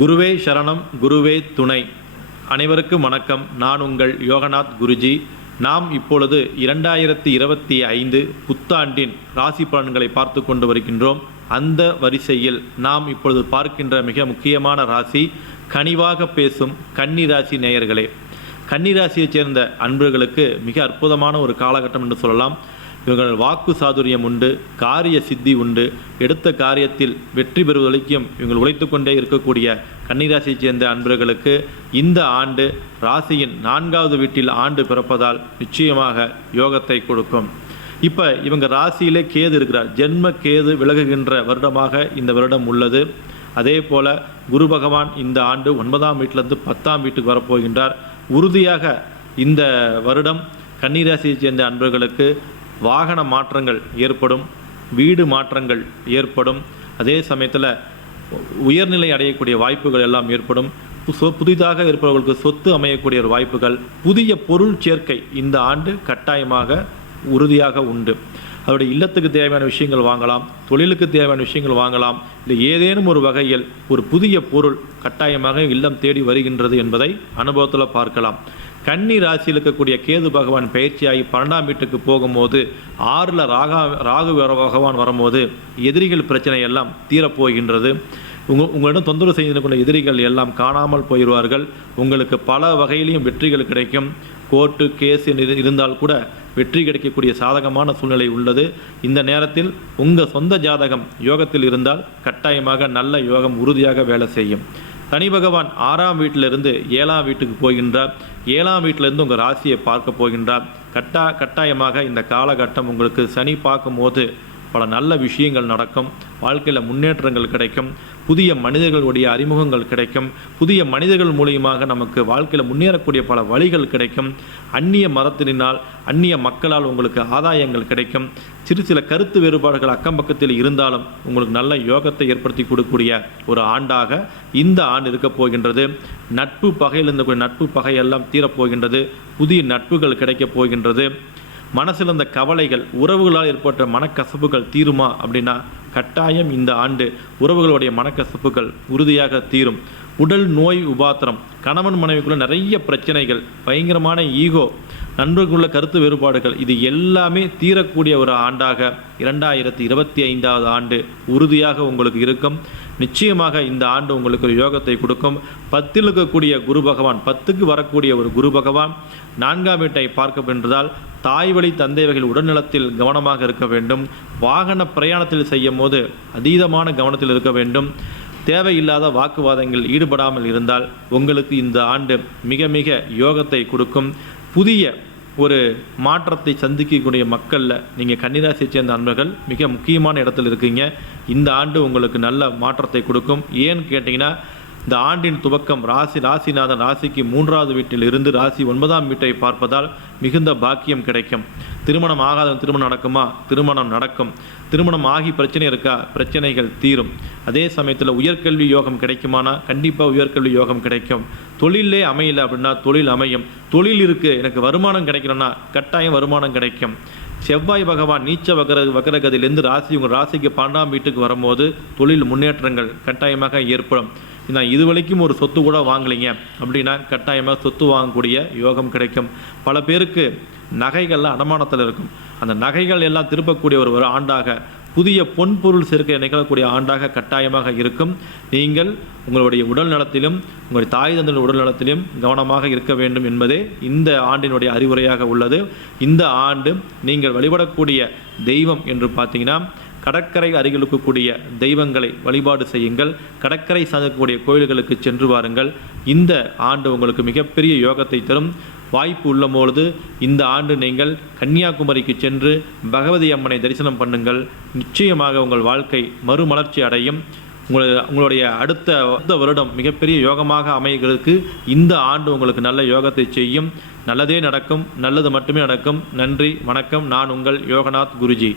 குருவே சரணம், குருவே துணை. அனைவருக்கும் வணக்கம். நான் உங்கள் யோகநாத் குருஜி. நாம் இப்பொழுது 2025 புத்தாண்டின் ராசி பலன்களை பார்த்து கொண்டு வருகின்றோம். அந்த வரிசையில் நாம் இப்பொழுது பார்க்கின்ற மிக முக்கியமான ராசி கனிவாக பேசும் கன்னி ராசி நேயர்களே. கன்னி ராசியைச் சேர்ந்த அன்பர்களுக்கு மிக அற்புதமான ஒரு காலகட்டம் என்று சொல்லலாம். இவர்கள் வாக்கு சாதுரியம் உண்டு, காரிய சித்தி உண்டு, எடுத்த காரியத்தில் வெற்றி பெறுவதற்கும் இவங்கள் உழைத்து கொண்டே இருக்கக்கூடிய கன்னிராசியைச் சேர்ந்த அன்பர்களுக்கு இந்த ஆண்டு ராசியின் 4வது வீட்டில் ஆண்டு பிறப்பதால் நிச்சயமாக யோகத்தை கொடுக்கும். இப்போ இவங்க ராசியிலே கேது இருக்கிறார். ஜென்ம கேது விலகுகின்ற வருடமாக இந்த வருடம் உள்ளது. அதே போல் குரு பகவான் இந்த ஆண்டு 9ஆம் வீட்டிலிருந்து 10ஆம் வீட்டுக்கு வரப்போகின்றார். உறுதியாக இந்த வருடம் கன்னிராசியைச் சேர்ந்த அன்பர்களுக்கு வாகன மாற்றங்கள் ஏற்படும், வீடு மாற்றங்கள் ஏற்படும். அதே சமயத்தில் உயர்நிலை அடையக்கூடிய வாய்ப்புகள் எல்லாம் ஏற்படும். புதிதாக இருப்பவர்களுக்கு சொத்து அமையக்கூடிய ஒரு வாய்ப்புகள், புதிய பொருள் சேர்க்கை இந்த ஆண்டு கட்டாயமாக உறுதியாக உண்டு. அவருடைய இல்லத்துக்கு தேவையான விஷயங்கள் வாங்கலாம், தொழிலுக்கு தேவையான விஷயங்கள் வாங்கலாம், இல்லை ஏதேனும் ஒரு வகையில் ஒரு புதிய பொருள் கட்டாயமாக இல்லம் தேடி வருகின்றது என்பதை அனுபவத்தில் பார்க்கலாம். கன்னி ராசியில் இருக்கக்கூடிய கேது பகவான் பயிற்சியாகி 12ஆம் வீட்டுக்கு போகும்போது 6ல் ராகு பகவான் வரும்போது எதிரிகள் பிரச்சனை எல்லாம் தீரப்போகின்றது. உங்களிடம் தொந்தரவு செய்து எதிரிகள் எல்லாம் காணாமல் போயிடுவார்கள். உங்களுக்கு பல வகையிலையும் வெற்றிகள் கிடைக்கும். கோர்ட்டு கேஸ் இருந்தால் கூட வெற்றி கிடைக்கக்கூடிய சாதகமான சூழ்நிலை உள்ளது. இந்த நேரத்தில் உங்கள் சொந்த ஜாதகம் யோகத்தில் இருந்தால் கட்டாயமாக நல்ல யோகம் உறுதியாக வேலை செய்யும். சனி பகவான் 6ஆம் வீட்டிலிருந்து 7ஆம் வீட்டுக்கு போகின்றார். 7ஆம் வீட்டிலிருந்து உங்கள் ராசியை பார்க்க போகின்றார். கட்டாயமாக இந்த காலகட்டம் உங்களுக்கு சனி பார்க்கும்போது பல நல்ல விஷயங்கள் நடக்கும். வாழ்க்கையில் முன்னேற்றங்கள் கிடைக்கும். புதிய மனிதர்களுடைய அறிமுகங்கள் கிடைக்கும். புதிய மனிதர்கள் மூலியமாக நமக்கு வாழ்க்கையில் முன்னேறக்கூடிய பல வழிகள் கிடைக்கும். அந்நிய மதத்தினால் அந்நிய மக்களால் உங்களுக்கு ஆதாயங்கள் கிடைக்கும். சில கருத்து வேறுபாடுகள் அக்கம் பக்கத்தில் இருந்தாலும் உங்களுக்கு நல்ல யோகத்தை ஏற்படுத்தி கொடுக்கக்கூடிய ஒரு ஆண்டாக இந்த ஆண்டு இருக்க போகின்றது. நட்பு பகையில் இருந்த நட்பு பகையெல்லாம் தீரப்போகின்றது. புதிய நட்புகள் கிடைக்கப் போகின்றது. மனசில் இருந்த கவலைகள், உறவுகளால் ஏற்பட்ட மனக்கசப்புகள் தீருமா அப்படின்னா கட்டாயம் இந்த ஆண்டு உறவுகளுடைய மனக்கசப்புகள் உறுதியாக தீரும். உடல் நோய் உபாத்திரம், கணவன் மனைவிக்குள்ள நிறைய பிரச்சனைகள், பயங்கரமான ஈகோ, நண்பர்களுள்ள கருத்து வேறுபாடுகள், இது எல்லாமே தீரக்கூடிய ஒரு ஆண்டாக 2025 ஆண்டு உறுதியாக உங்களுக்கு இருக்கும். நிச்சயமாக இந்த ஆண்டு உங்களுக்கு ஒரு யோகத்தை கொடுக்கும். 10ல் இருக்கக்கூடிய குரு பகவான், 10க்கு வரக்கூடிய ஒரு குரு பகவான் 4ஆம் வீட்டை பார்க்க வென்றதால் தாய் வழி தந்தை வகையில் உடல்நலத்தில் கவனமாக இருக்க வேண்டும். வாகன பிரயாணத்தில் செய்யும் போது அதீதமான கவனத்தில் இருக்க வேண்டும். தேவையில்லாத வாக்குவாதங்கள் ஈடுபடாமல் இருந்தால் உங்களுக்கு இந்த ஆண்டு மிக மிக யோகத்தை கொடுக்கும். புதிய ஒரு மாற்றத்தை சந்திக்கக்கூடிய மக்களில் நீங்கள் கன்னிராசியை சேர்ந்த அன்பர்கள் மிக முக்கியமான இடத்துல இருக்கீங்க. இந்த ஆண்டு உங்களுக்கு நல்ல மாற்றத்தை கொடுக்கும். ஏன்னு கேட்டிங்கன்னா இந்த ஆண்டின் துவக்கம் ராசிநாதன் ராசிக்கு 3வது வீட்டில் இருந்து ராசி 9ஆம் வீட்டை பார்ப்பதால் மிகுந்த பாக்கியம் கிடைக்கும். திருமணம் ஆகாத திருமணம் நடக்குமா? திருமணம் நடக்கும். திருமணம் ஆகி பிரச்சனை இருக்கா? பிரச்சனைகள் தீரும். அதே சமயத்தில் உயர்கல்வி யோகம் கிடைக்குமானா கண்டிப்பாக உயர்கல்வி யோகம் கிடைக்கும். தொழிலே அமையலை அப்படின்னா தொழில் அமையும். தொழில் இருக்குது, எனக்கு வருமானம் கிடைக்கணும்னா கட்டாயம் வருமானம் கிடைக்கும். செவ்வாய் பகவான் நீச்ச வக்கரகதியிலிருந்து உங்கள் ராசிக்கு 12ஆம் வீட்டுக்கு வரும்போது தொழில் முன்னேற்றங்கள் கட்டாயமாக ஏற்படும். நான் இதுவரைக்கும் ஒரு சொத்து கூட வாங்கலைங்க அப்படின்னா கட்டாயமாக சொத்து வாங்கக்கூடிய யோகம் கிடைக்கும். பல பேருக்கு நகைகள்லாம் அடமானத்தில் இருக்கும். அந்த நகைகள் எல்லாம் திருப்பக்கூடிய ஒரு ஆண்டாக, புதிய பொன்பொருள் சேர்க்கை நிகழக்கூடிய ஆண்டாக கட்டாயமாக இருக்கும். நீங்கள் உங்களுடைய உடல் நலத்திலும் உங்களுடைய தாய் தந்தையின் உடல் நலத்திலும் கவனமாக இருக்க வேண்டும் என்பதே இந்த ஆண்டினுடைய அறிவுரையாக உள்ளது. இந்த ஆண்டு நீங்கள் வழிபடக்கூடிய தெய்வம் என்று பார்த்தீங்கன்னா கடற்கரை அருகில் இருக்கக்கூடிய தெய்வங்களை வழிபாடு செய்யுங்கள். கடற்கரை சார்ந்தக்கூடிய கோயில்களுக்கு சென்று வாருங்கள். இந்த ஆண்டு உங்களுக்கு மிகப்பெரிய யோகத்தை தரும். வாய்ப்பு உள்ளபொழுது இந்த ஆண்டு நீங்கள் கன்னியாகுமரிக்கு சென்று பகவதி அம்மனை தரிசனம் பண்ணுங்கள். நிச்சயமாக உங்கள் வாழ்க்கை மறுமலர்ச்சி அடையும். உங்களுடைய அடுத்த வருடம் மிகப்பெரிய யோகமாக அமைகிறதுக்கு இந்த ஆண்டு உங்களுக்கு நல்ல யோகத்தை செய்யும். நல்லதே நடக்கும், நல்லது மட்டுமே நடக்கும். நன்றி, வணக்கம். நான் உங்கள் யோகநாத் குருஜி.